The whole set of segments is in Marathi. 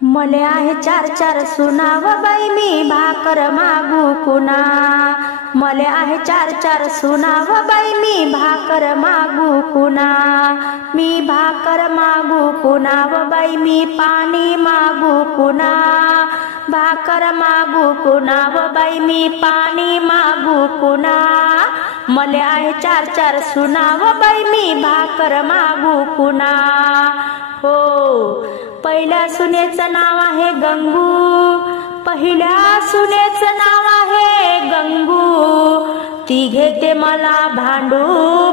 मले आहे चार चार सुना व बाई मी भाकर मागू कुणा। मले आहे चार चार सुना व बाई मी भाकर मागू कुणा। मी भाकर मागू कुणा व बाई मी पाणी मागू कुणा। भाकर मागू कुणा व बाई मी पाणी मागू कुणा। मले आहे चार चार सुना व बाई मी भाकर मागू कुणा। हो, पहिल्या सुनेचं नाव आहे गंगू। पहिल्या सुनेचं नाव आहे गंगू। ती घेते मला भांडू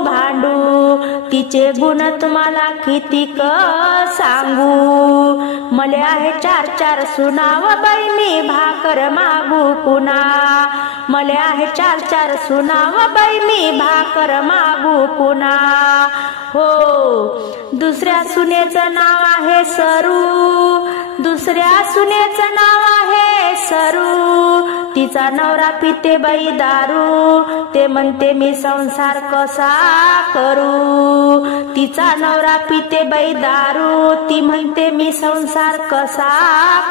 भांडू। तिचे गुण तुम्हाला कितीक सांगू। मले आहे चार चार सुना व बाई मी भाकर मागू कुणा। मले आहे चार चार सुना व बाई मी भाकर मागू कुणा। हो, दुसऱ्या सुनेचं नाव आहे सरू। दुसऱ्या सुनेचं नाव आहे सरू। तिचा नवरा पिते बाई दारू। ते म्हणते मी संसार कसा करू। तिचा नवरा पिते बाई दारू। ती म्हणते मी संसार कसा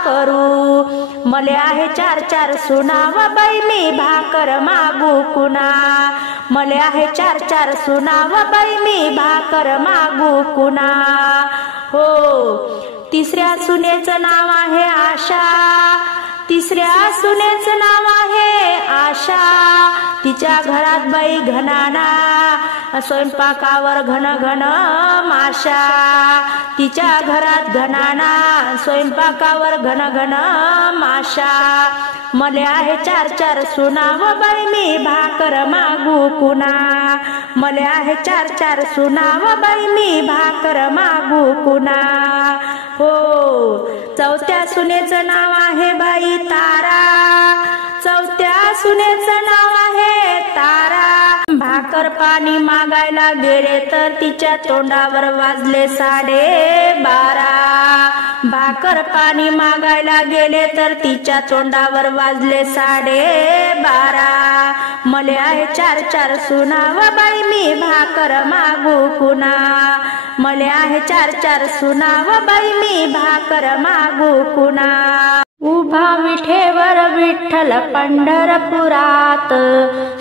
करू। मले आहे चार चार सुना व बाई मी भाकर मागू कुणा। मले आहे चार चार सुना व बाई मी भाकर मागू कुणा। हो, तिसऱ्या सुनेचं नाव आहे आशा। तिसऱ्या सुनेचं नाव आहे आशा। तिच्या घरात बाई घनाना। स्वयंपाकावर घन घन माशा। तिच्या घरात घनाना। स्वयंपाकावर घन घन माशा। मले आहे चार चार सुना व बाई मी भाकर मागू कुणा। मले आहे चार चार सुना व बाई मी भाकर मागू कुणा। हो, चौथ्या सुनेचं नाव आहे बाई तारा। चौथ्या सुनेचं नाव आहे तारा। भाकर पाणी मागायला गेले तर तिच्या तोंडावर वाजले 12:30। भाकर पाणी मागायला गेले तर तिच्या तोंडावर वाजले 12:30। मले आहे चार चार सुना व बाई मी भाकर मागू कुणा। मले आहे चार चार सुना व बाई मी भाकर मागू कुणा। उभा विठेवर विठ्ठल पंढरपुरात।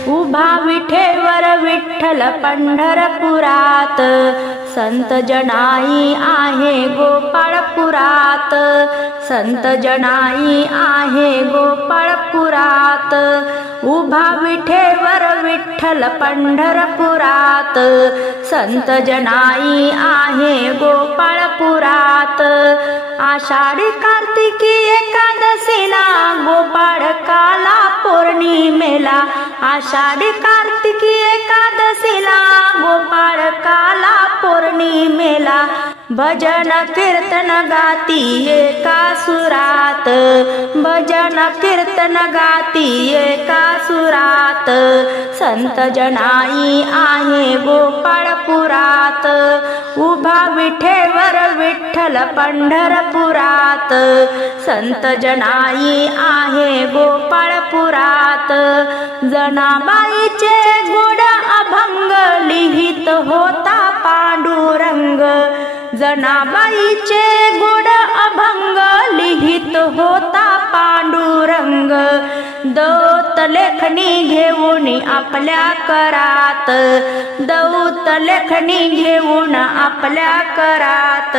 उभा विठेवर विठ्ठल पंढरपुरात। संत जनाई आहे गोपाळपुरात। संत जनाई आहे गोपाळपुरात। उभा विठेवर विठ्ठल पंढरपुरात। संत जनाई आहे गोपाळपुरात। आषाढी कार्तिकी एकादशीला गोपाळकाला पौर्णिमेला। आषाढी कार्तिकी एकादशीला गोपाळकाला पौर्णिमेला। भजन कीर्तन गाती एका सुरात। भजन कीर्तन गाती एका सुरात। संत जनाई आहे गोपाळपुरात। उभा विठेवर विठ्ठल पंढरपुरात। संत जनाई आहे गोपाळपुरात। जनाबाईचे गोड अभंग लिहित होता पांडुरंग। जनाबाईचे गोड अभंग लिहित होता पांडुरंग। दौत लेखणी घेऊन आपल्या करात। दौत लेखणी घेऊन आपल्या करात।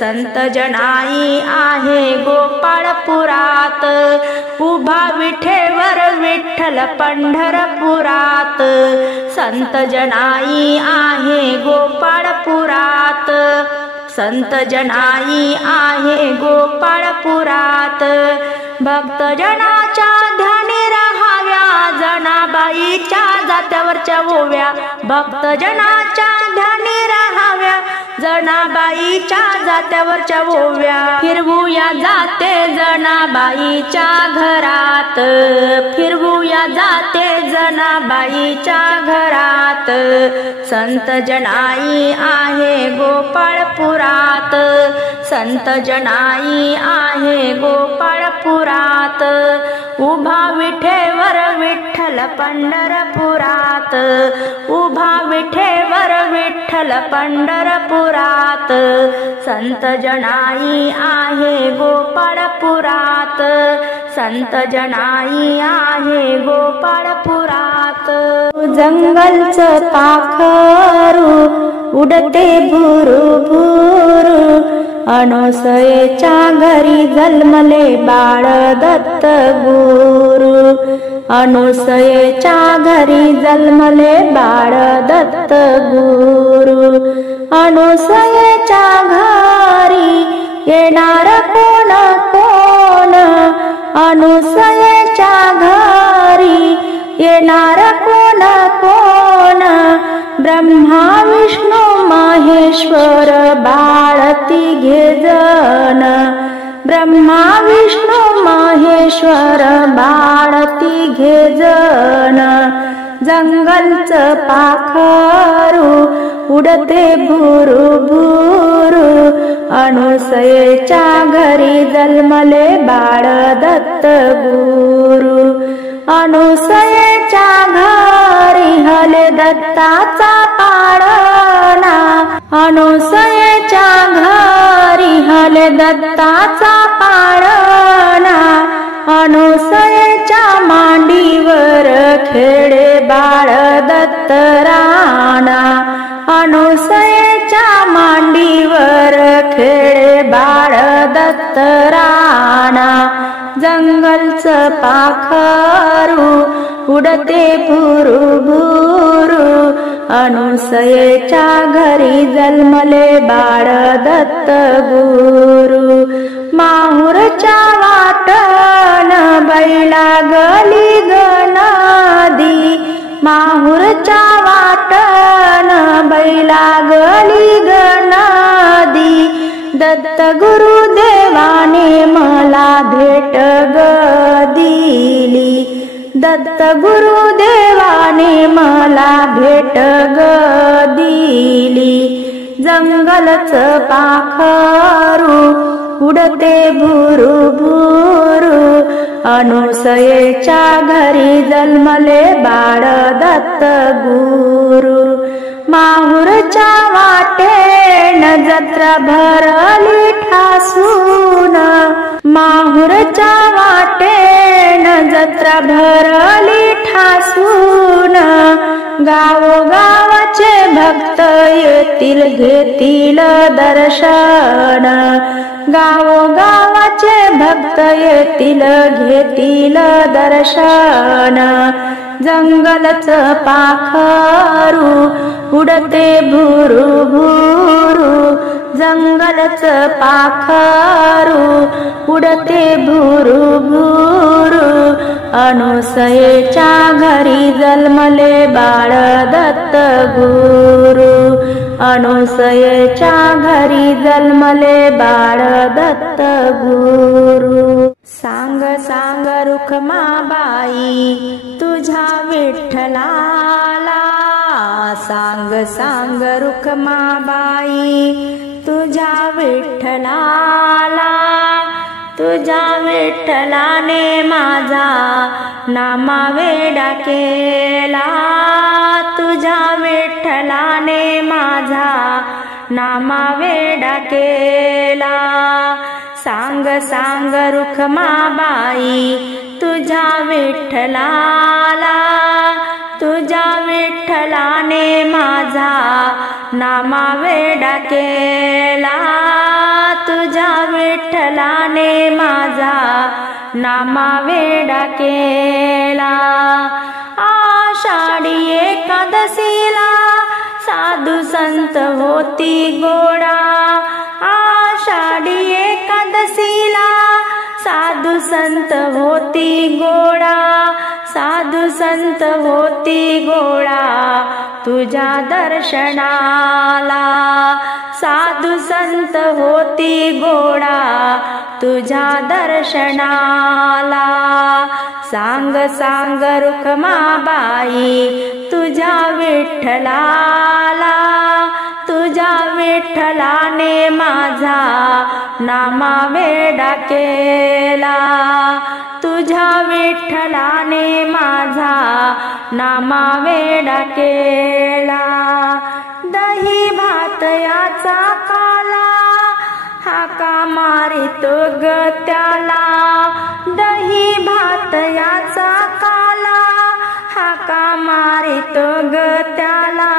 संत जनाई आहे गोपाळपुरात। उभा विठेवर विठ्ठल पंढरपुरात। संत जनाई आहे गोपाळपुरात। संत जनाई आहे गोपाळपुरात। भक्तजनाच्या ध्यानी राहाव्या जनाबाईच्या जात्यावरच्या ओव्या। भक्तजनाच्या ध्यानी राहाव्या जनाबाईच्या जात्यावरच्या ओव्या। फिरवूया जाते जनाबाईच्या घरात। फिरवूया जाते जनाबाईच्या घरात। संत जनाई आहे गोपाळपुरात। संत जनाई आहे गोपाळपुरात। उभा विठेवर विठ्ठल पंढरपुरात। उभा विठेवर विठ्ठल पंढरपुरात। संत जनाई आहे गोपाळपुरात। गोपाळपुरात, संत जनाई आहे गोपाळपुरात. जंगलचं पाखरू उडते भुरू भुरू, अनसुयेच्या घरी जन्मले बाळ दत्त गुरु. अनसुयेच्या घरी जन्मले बाळ दत्त गुरु. अनसुयेच्या घरी येणार कोण कोण, अनसुयेच्या घरी येणार कोण कोण, ब्रह्मा विष्णू महेश्वर बाळ तिघे जण. ब्रह्मा विष्णू महेश्वर बाळ तिघे जण. जंगलचं पाखरू उडते भुरू भुरू, अनसुयेच्या घरी जन्मले बाळ दत्त गुरु. अनसुयेच्या घरी हले दत्ताचा पाळणा, अनसुयेच्या घरी हले दत्ताचा पाळणा. अनसुयेच्या मांडीवर खेळे बाळ दत्त राणा. अनसुयेच्या मांडीवर खेळे बाळ दत्त राणा. जंगलचं पाखरू उडते भुरू भुरू, अनसुयेच्या घरी जन्मले बाळ दत्त गुरु. माहुरच्या वाटण बैला गली गनादी, माहुरच्या वाटण बैला गली गनादी. दत्त गुरुदेवाने मला भेट ग दिली, दत्त गुरुदेवाने मला भेट ग दिली. जंगलचं पाखरू उडते भुरू भुरू, अनसुयेच्या घरी जन्मले बाळ दत्त गुरु. माहुरच्या वाटेन जत्रा भरली ठासून, माहुरच्या वाटेन जत्रा भरली ठासून. गावोगावाचे भक्त येतील घेतील दर्शन, गावोगावाचे भक्त येतील घेतील दर्शन. जंगलचं पाखरू उडते भुरू भुरू, जंगलचं पाखरू उडते भुरू भुरू. अनसुयेच्या घरी जन्मले बाळ दत्त गुरु. अनसुयेच्या घरी जन्मले बाळ दत्त गुरु. सांग सांग रुखमाबाई तुझ्या विठ्ठलाला, सांग सांग रुखमाबाई तुझ्या विठ्ठलाला. तुझ्या विठ्ठलाने माझा नामावेडा केला, तुझ्या विठ्ठलाने माझा नामावेडा केला. सांग सांग रुखमाबाई तुझ्या विठ्ठलाला, तुझ्या विठ्ठलाने माझा नामावेडा केला, तुझ्या विठ्ठलाने माझा नामावेडा केला. आषाढी एकादशीला साधू संत होती गोडा, आषाढी एकादशीला साधू संत होती गोडा, साधू संत होती गोळा तुझ्या दर्शनाला, साधू संत होती गोळा तुझ्या दर्शनाला. सांग सांग रुखमाबाई तुझ्या विठ्ठलाला, तुझ्या विठ्ठलाने माझा नामावेडा केला, तुझ्या विठ्ठलाने माझा नामावेडा केला. दही भात याचा काला हा का मारितो ग त्याला, दही भात याचा काला, हाका मारितो ग त्याला.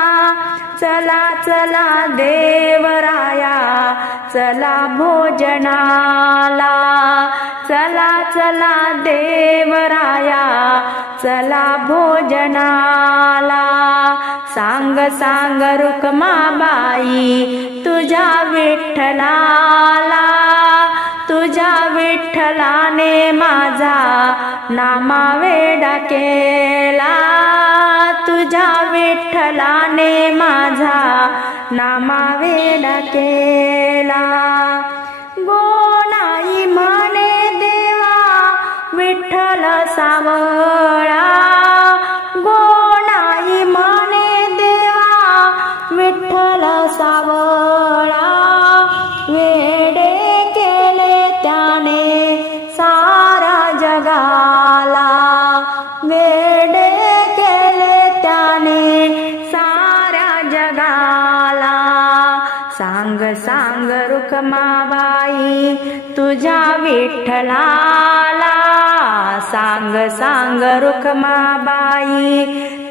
चला चला देवराया चला भोजनाला, चला चला देवराया चला भोजनाला. सांग सांग रुक्माबाई तुझ्या विठ्ठलाला, तुझ्या विठ्ठलाने माझा नामावेडा केला, तुझ्या विठ्ठलाने माझा नामावेडा केला. गोणाई म्हणे देवा विठ्ठल सावळा, गोणाई म्हणे देवा विठ्ठल सावळा. वेडे केले त्याने सारा जगाला, वेडे केले त्याने साऱ्या जगाला. सांग सांग रुक्माबाई तुझ्या विठ्ठलाला, सांग सांग रुक्माबाई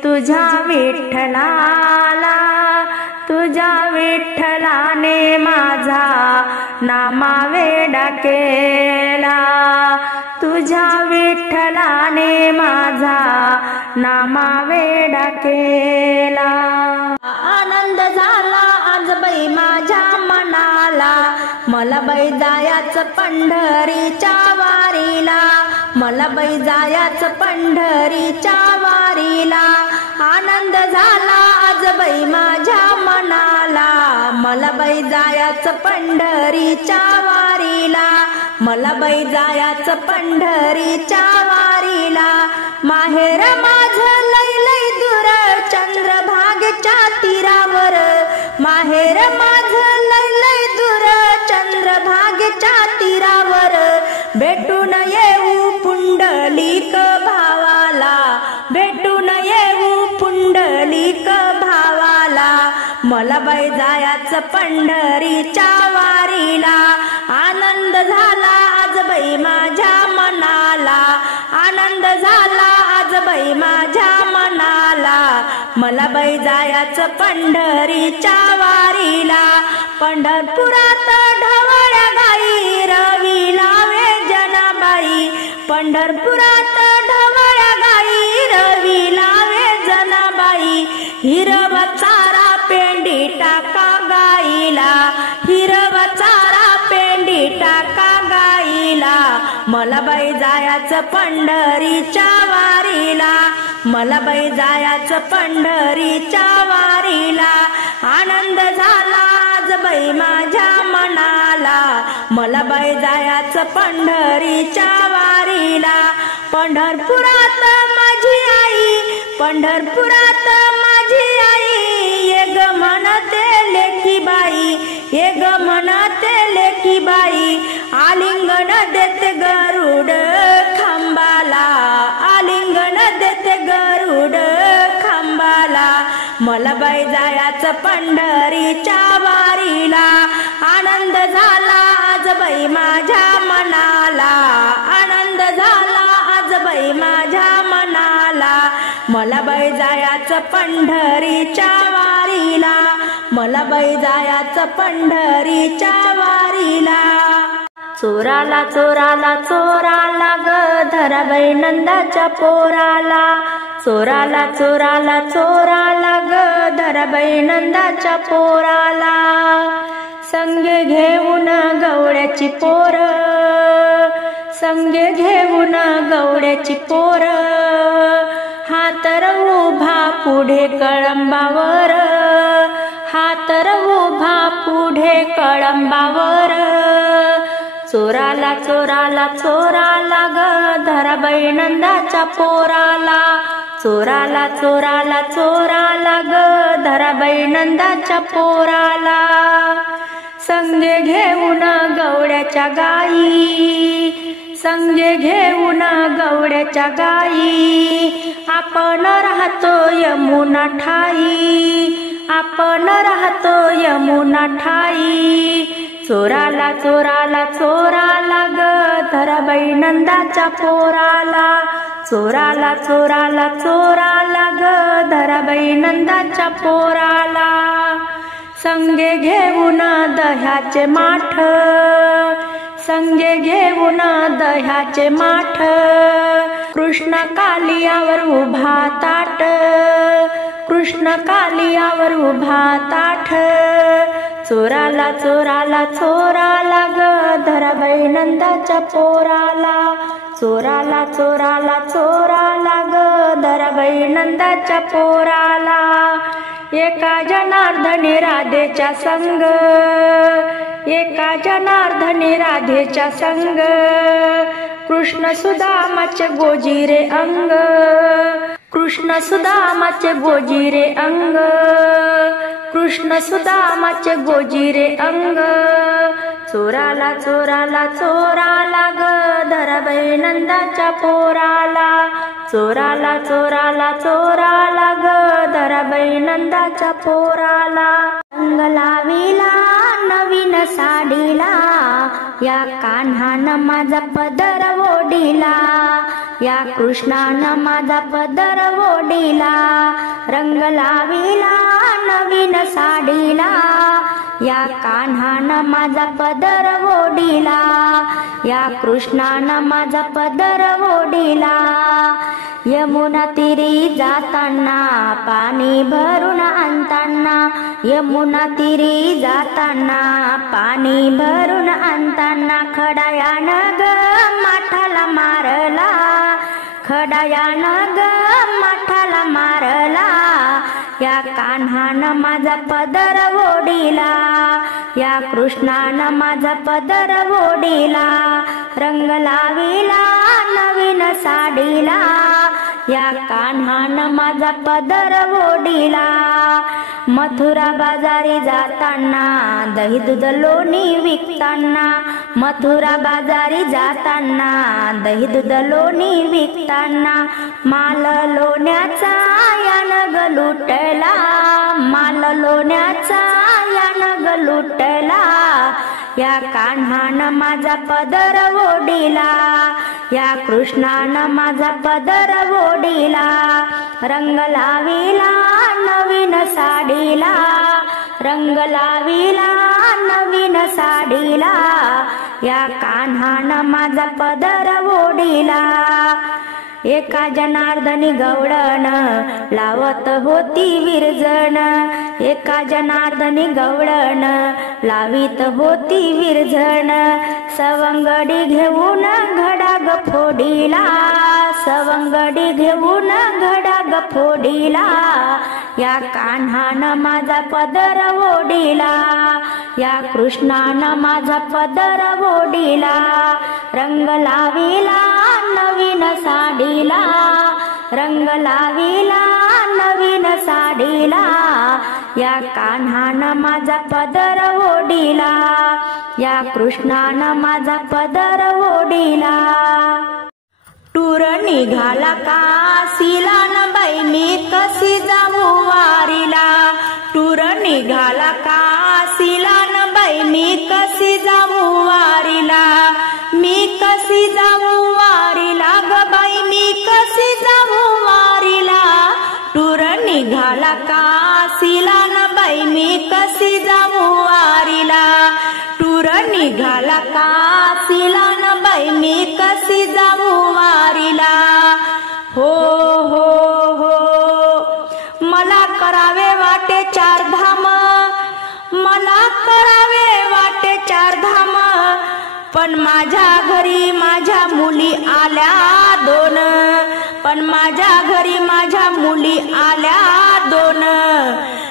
तुझ्या विठ्ठलाला, तुझ्या विठ्ठलाने माझा नामावेडा केला, तुझ्या विठ्ठलाने माझा नामावेडा केला. आनंद झाला आज बाई माझ्या मनाला, मला बाई जायाचं पंढरीच्या वारीला, मला बाई जायाचं पंढरीच्या वारीला. आनंद झाला आज बाई माझ्या मनाला, मला बाई जायाचं पंढरीच्या वारीला, मला बाई जायाचं पंढरीच्या वारीला. माहेर माझं लय लय दूर चंद्रभागेच्या तीरावर, माहेर माझं लय लय दूर चंद्रभागेच्या तीरावर. भेटून येऊ पुंडलिक भावाला, भेटून येऊ पुंडलिक भावाला. मला बाई जायाचं पंढरीच्या वारीला. आनंद झाला आज बाई माझ्या मनाला, आनंद झाला आज बाई माझ्या मनाला. मला बाई जायाचं पंढरीच्या वारीला. पंढरपुरात ढवळ्या गाई रवी लावे जनाबाई, पंढरपुरात ढवळ्या गाई रवी लावे जनाबाई. हिरवा चारा पेंडी टाका गाईला, हिरवा चारा पेंडी टाका गाईला. मला बाई जायाचं पंढरीच्या वारीला, मला बाई जायाचं पंढरीच्या वारीला. आनंद झाला आज बाई माझ्या मनाला, मला बाई जायाचं पंढरीच्या वारीला. पंढरपुरात माझी आई, पंढरपुरात माझी आई, ये ग म्हणते लेकी बाई, ये ग म्हणते लेकी बाई. आलिंगन देते गरुड खांबाला, आलिंगन देते गरुड खांबाला. मला बाई जायाचं पंढरीच्या वारीला. आनंद झाला आज बाई माझ्या मनाला, आनंद झाला आज बाई माझ्या मनाला. मला बाई जायाचं पंढरीच्या वारीला, मला बाई जायाचं पंढरीच्या वारीला. चोराला चोराला चोराला ग धराबाई नंदाच्या पोराला, चोराला चोराला चोराला ग धराबाई नंदाच्या पोराला. संगे घेऊन गवळ्याची पोर, संगे घेऊन गवळ्याची पोर. हात उभा पुढे कळंबावर, हात उभा पुढे कळंबावर. चोराला चोराला चोराला ग धराबाई नंदाच्या पोराला, चोराला चोराला चोराला ग धराबाई नंदाच्या पोराला. संगे घेऊन गवळ्याच्या गाई, संगे घेऊन गवळ्याच्या गाई. आपण राहतो यमुना ठाई, आपण राहतो यमुना ठाई. चोराला चोराला चोराला ग धराबाई नंदाच्या पोराला, चोराला चोराला चोराला ग धराबाई नंदाच्या पोराला. संगे घेऊन दह्याचे माठ, संगे घेऊन दह्याचे माठ, कृष्ण कालियावर उभा ताट, कृष्ण कालियावर उभा ताठ. चोराला चोराला चोराला ग धराबाई नंदाच्या पोराला, चोराला चोराला चोराला ग धराबाई नंदाच्या पोराला. एका जनार्दनी राधेच्या संग, एका जनार्दनी राधेच्या संग, कृष्ण सुदामाचे गोजिरे अंग, कृष्ण सुदामाचे गोजिरे अंग, कृष्ण सुदामाचे गोजिरे अंग. चोराला चोराला चोराला ग धराबाई नंदाच्या पोराला, चोराला चोराला चोराला ग धराबाई नंदाच्या पोराला. रंग लाविला नवीन साडीला, या कान्हानं माझा पदर ओढिला, या कृष्णानं माझा पदर ओढिला. रंग लाविला नवीन साडीला, या कान्हानं माझा पदर ओढिला, या कृष्णानं माझा पदर ओढिला. यमुना तीरी जाताना पाणी भरून आणताना, यमुना तीरी जाताना पाणी भरून आणताना, खडायानं ग माठाला मारला, खडायानं ग माठाला मारला. या कान्हानं माझा पदर ओढिला, या कृष्णानं माझा पदर ओढिला. रंग लाविला नवीन साडीला, या कान्हानं माझा पदर ओढिला. मथुरा बाजारी जाताना दही दूध लोणी विकताना, मथुरा बाजारी जाताना दही दूध लोणी विकताना, माल लोण्याचा यानं ग लुटला, माल लोण्याचा यानं ग लुटला. या कान्हानं माझा पदर ओढिला, या कृष्णानं माझा पदर ओढिला. रंग लाविला नवीन साडीला, रंग लाविला नवीन साडीला, या कान्हानं माझा पदर ओढिला. एका जनार्दनी गवळण लावत होती विरजण, एका जनार्दनी गवळण लावित होती विरजण. सवंगडी घेऊन घडाग फोडिला, सवंगडी घेऊन घडाग फोडिला. या कान्हानं माझा पदर ओढिला, या कृष्णानं माझा पदर ओढिला. रंग लाविला नवीन साडीला, रंग लाविला नवीन साडीला, या कान्हानं माझा पदर ओढिला, या कृष्णानं माझा पदर ओढिला. टूर निघाला काशीला न बाई मी कशी जाऊ वारीला, टूर निघाला काशीला न बाई मी कशी जाऊ वारीला, मी कशी जाऊ वारीला ग बाई मी कशी जाऊ वारीला. टूर निघाला काशीला न बाई मी कशी जाऊ वारीला, टूर निघाला काशीला न बाई मी कशी जाऊ वारीला. हो हो हो मला करावे वाटे चार धाम, मला करावे वाटे चार धाम, पण माझ्या घरी माझ्या मुली आल्या दोन, पण माझ्या घरी माझ्या मुली आल्या दोन.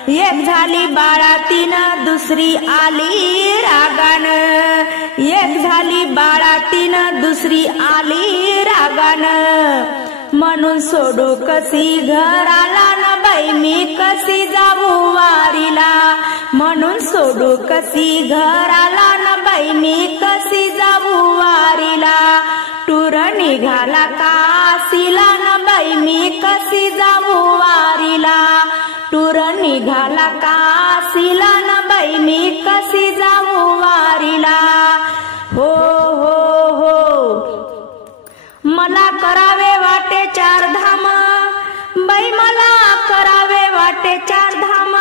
एक झाली बाळातीनं दुसरी आली रागानं, एक झाली बाळातीनं दुसरी आली रागानं. म्हणून सोडू कशी घराला न बाई मी कशी जाऊ वारीला, म्हणून सोडू कशी घराला न बाई मी कशी जाऊ वारीला. टूर निघाला काशीला न बाई मी कशी जाऊ वारीला, टूर निघाला काशीला न बाई मी कशी जाऊ वारीला. बाई मला करावे वाटे चार धाम,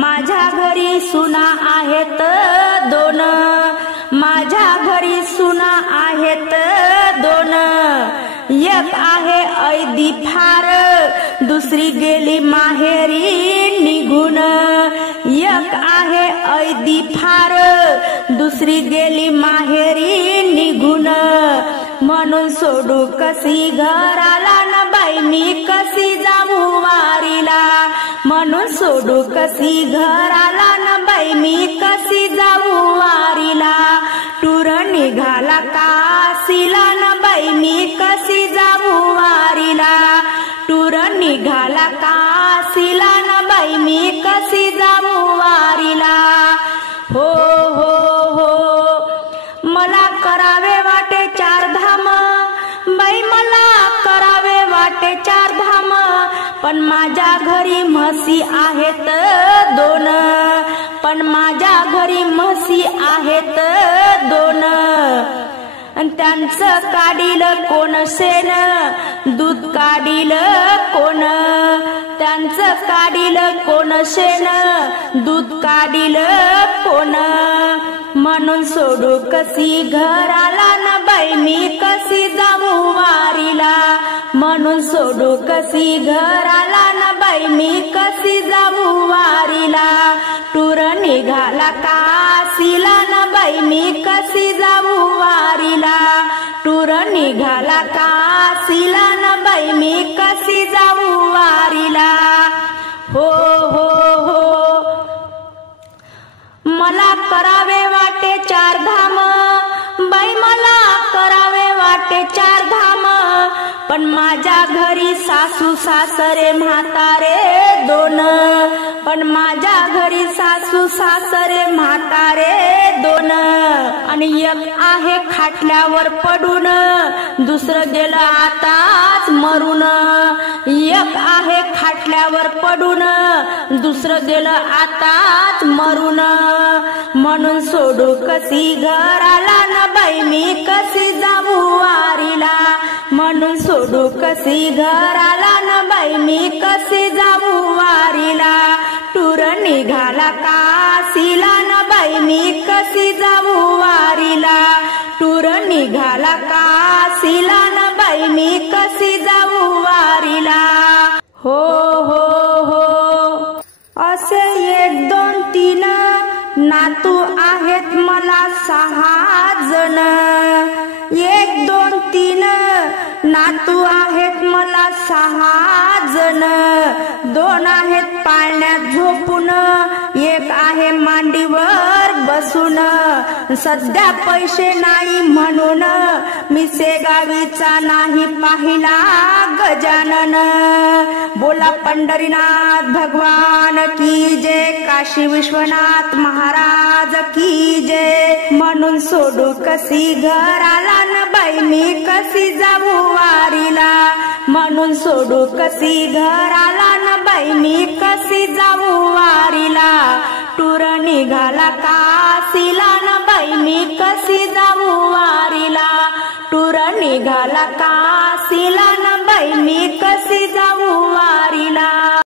माझ्या घरी सुना आहेत दोन, माझ्या घरी सुना आहेत दोन, एक आहे ऐदी फार, दुसरी गेली माहेरी निघून, एक आहे ऐदी फार, दुसरी गेली माहेरी निघून, म्हणून सोडू कशी घराला न बाई मी कशी जाऊ वारीला, म्हणून सोडू कशी घराला न बाई मी कशी जाऊ वारीला, टूर निघाला काशीला न बाई मी कशी जाऊ वारीला, टूर निघाला काशीला न बाई मी कशी जाऊ वारीला. हो हो हो मला करावे वाटे चार धाम, बाई मला करावे वाटे चार धाम, पण माझ्या घरी म्हशी आहेत दोन, पण माझ्या घरी म्हशी आहेत दोन, त्यांचं काढील कोण शेण, दूध काढील कोण, त्यांचं काढील कोण शेण, दूध काढील कोण, म्हणून सोडू कशी घराला न बाई मी कशी जाऊ वारीला, म्हणून सोडू कशी घराला न बाई मी कशी जाऊ वारीला, टूर निघाला काशीला न बाई मी कशी जाऊ वारीला, टूर निघाला काशीला न बाई मी कशी जाऊ वारीला. हो हो हो मला करावे वाटे चार धाम, बाई मला करावे वाटे चार धाम, पण माझ्या घरी सासू सासरे म्हातारे दोन, पण माझ्या घरी सासू सासरे म्हातारे दोन, आणि एक आहे खाटल्यावर पडून, दुसरं गेलं आताच मरून, एक आहे खाटल्यावर पडून, दुसरं गेलं आताच मरून, म्हणून सोडू कशी घराला न बाई मी कशी जाऊ वारीला, म्हणून सोडू कशी घराला न बाई मी कशी जाऊ वारीला, टूर निघाला काशीला न बाई मी कशी जाऊ वारीला, टूर निघाला काशीला न बाई मी कशी जाऊ वारीला. हो हो हो असे एक दोन तीन नातू आहेत मला सहा जण, एक दोन तीन नातू आहेत मला सहा जण, दोन आहेत पाळण्यात झोपून, एक आहे मांडीवर बसून, सध्या पैसे नाही म्हणून मी शेगावीचा नाही पाहिला गजानन, बोला पंढरीनाथ भगवान की जय, काशी विश्वनाथ महाराज की जय. म्हणून सोडू कशी घराला न बाई मी कशी जाऊ वारीला, म्हणून सोडू कशी घराला न बाई मी कशी जाऊ वारीला, टूर निघाला काशीला न बाई मी कशी जाऊ वारीला, टूर निघाला काशीला न बाई मी कशी जाऊ वारीला.